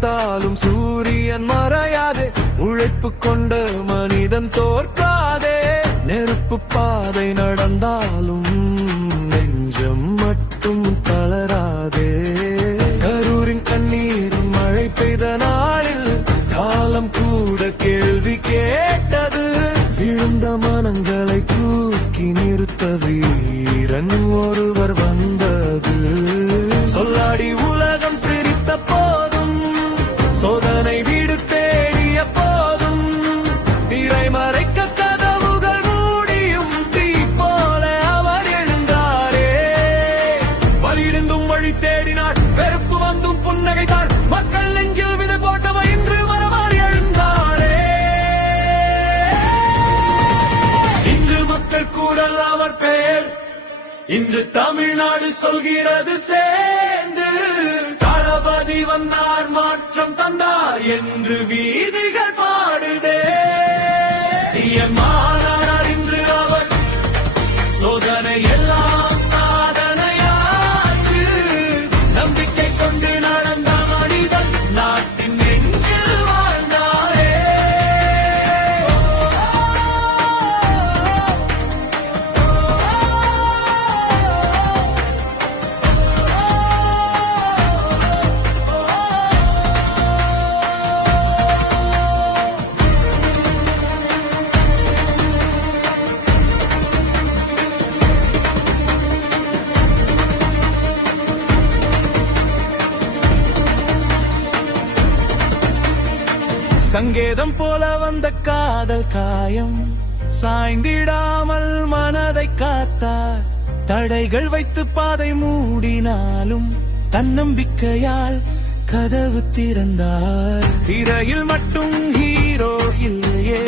மறைத்தாலும் சூரியன் மறையாதே, உழைப்பு கொண்ட மனிதன் தோற்காதே. நெருப்பு பாதை நடந்தாலும் நெஞ்சம் மட்டும் தளராதே. கரூரின் கண்ணீர் மழை பெய்த நாளில் காலம் கூட கேள்வி கேட்டது. விழுந்த மனங்களை தூக்கி நிறுத்த வீரன் ஒருவர் வந்தது. சொல்லாடி உலகம் சிரித்த போதும், சோதனை வீடு தேடிய போதும், திரை மறைக்க கதவுகள் மூடியும் தீ போல அவர் எழுந்தாரே. வலியிருந்தும் வழி தேடினார், வெறுப்பு வந்தும் புன்னகைத்தார். மக்கள் நெஞ்சில் விதை போட்டவர் இன்று மரமாறி எழுந்தாரே. இன்று மக்கள் கூறல் அவர் பெயர், இன்று தமிழ்நாடு சொல்கிறது சேர்ந்து. தளபதி வந்தார், மாற்றம் தந்தார் என்று வீதிகள் பாடுதே. சிஎம் ஆனார் இன்று அவர், சோதனை எல்லாம் சாதனையாச்சு. நம்பிக்கை கொண்டு நடந்த மனிதன் நாட்டின் நெஞ்சில் வாழ்ந்தாரே. சங்கேதம் போல வந்த காதல் காயம் சாய்ந்திடாமல் மனதை காத்தார். தடைகள் வைத்து பாதை மூடினாலும் தன்னம்பிக்கையால் கதவு திறந்தார். திரையில் மட்டும் ஹீரோ இல்லையே,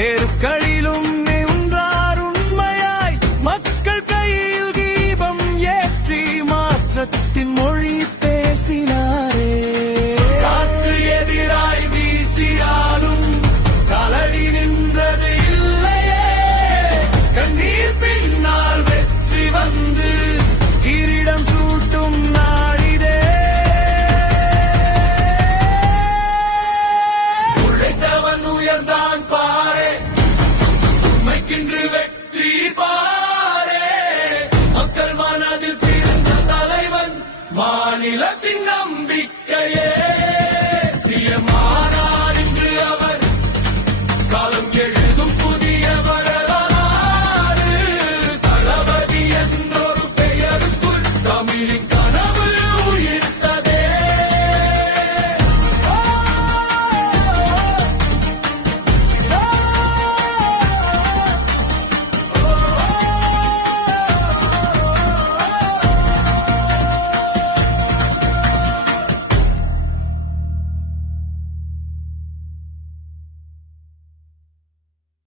தெருக்களிலும் நின்றார் உண்மையாய். மக்கள் கையில் தீபம் ஏற்றி மாற்றத்தின் மொழி பேசினாரே. காற்று எதிராய் வீசியாலும் காலடி நின்றது இல்லையே. கண்ணீர் பின்னால் வெற்றி வந்து கிரீடம் சூட்டும் நாளிதே. உழைத்தவன் உயர்ந்தான் பாரே, உண்மைக்கின்று வெற்றி பாரே. மக்கள் மனதில் பிறந்த தலைவன், மாநிலத்தின் நம்பிக்கையே.